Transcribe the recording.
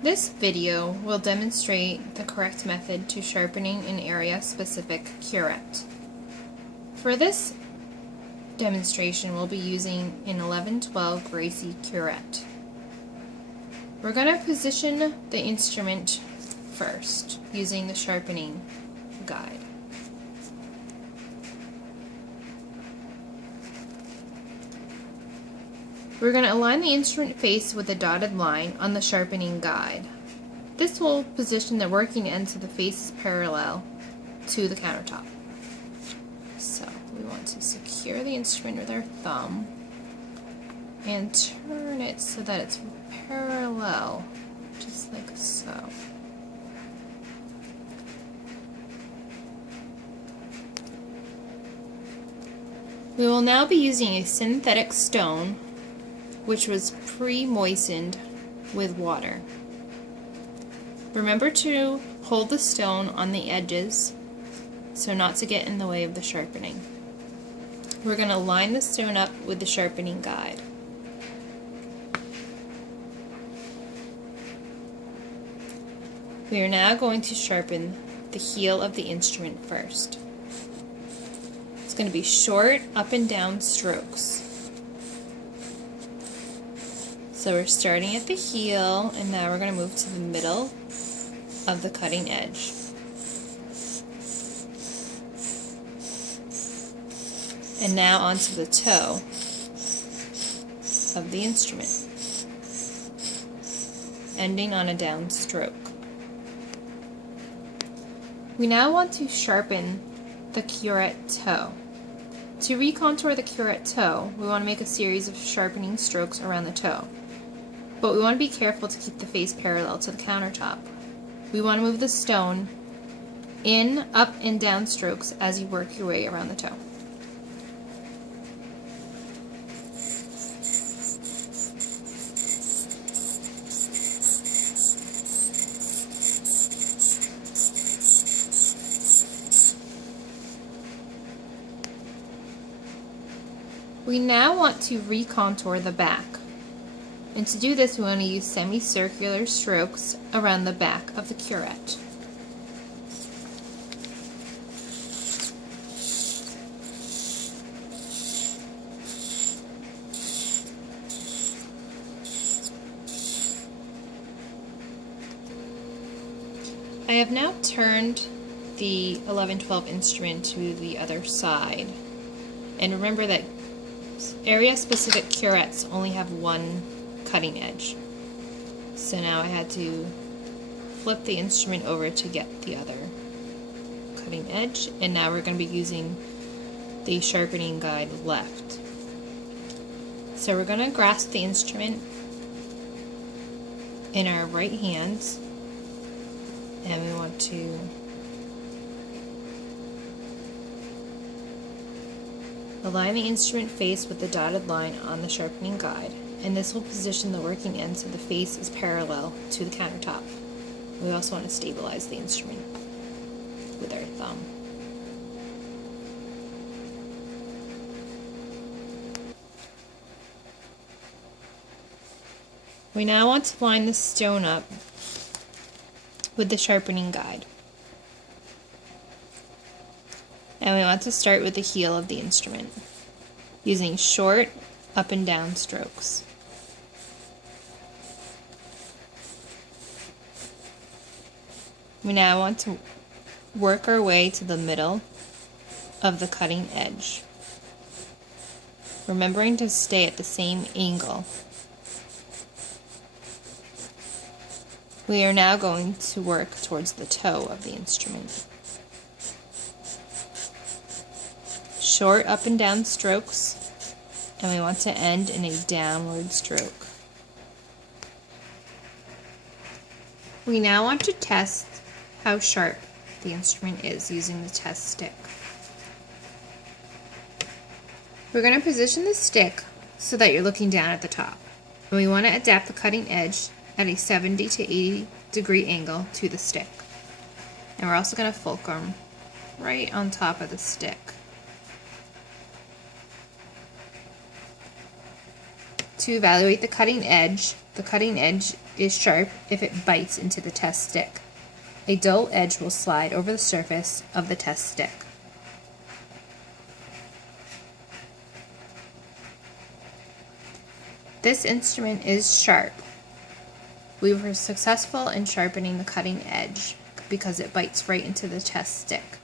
This video will demonstrate the correct method to sharpening an area-specific curette. For this demonstration, we'll be using an 1112 Gracey curette. We're going to position the instrument first using the sharpening guide. We're going to align the instrument face with a dotted line on the sharpening guide. This will position the working end so the face is parallel to the countertop. So we want to secure the instrument with our thumb and turn it so that it's parallel, just like so. We will now be using a synthetic stone which was pre-moistened with water. Remember to hold the stone on the edges so not to get in the way of the sharpening. We're going to line the stone up with the sharpening guide. We are now going to sharpen the heel of the instrument first. It's going to be short up and down strokes. So we're starting at the heel, and now we're going to move to the middle of the cutting edge. And now onto the toe of the instrument, ending on a down stroke. We now want to sharpen the curette toe. To recontour the curette toe, we want to make a series of sharpening strokes around the toe. But we want to be careful to keep the face parallel to the countertop. We want to move the stone in, up, and down strokes as you work your way around the toe. We now want to recontour the back. And to do this, we want to use semicircular strokes around the back of the curette. I have now turned the 1112 instrument to the other side. And remember that area-specific curettes only have one cutting edge. So now I had to flip the instrument over to get the other cutting edge, and now we're going to be using the sharpening guide left. So we're going to grasp the instrument in our right hand, and we want to align the instrument face with the dotted line on the sharpening guide, and this will position the working end so the face is parallel to the countertop. We also want to stabilize the instrument with our thumb. We now want to line the stone up with the sharpening guide. And we want to start with the heel of the instrument, using short up and down strokes. We now want to work our way to the middle of the cutting edge, remembering to stay at the same angle. We are now going to work towards the toe of the instrument. Short up and down strokes, and we want to end in a downward stroke. We now want to test how sharp the instrument is using the test stick. We're going to position the stick so that you're looking down at the top. And we want to adapt the cutting edge at a 70 to 80 degree angle to the stick. And we're also going to fulcrum right on top of the stick. To evaluate the cutting edge is sharp if it bites into the test stick. A dull edge will slide over the surface of the test stick. This instrument is sharp. We were successful in sharpening the cutting edge because it bites right into the test stick.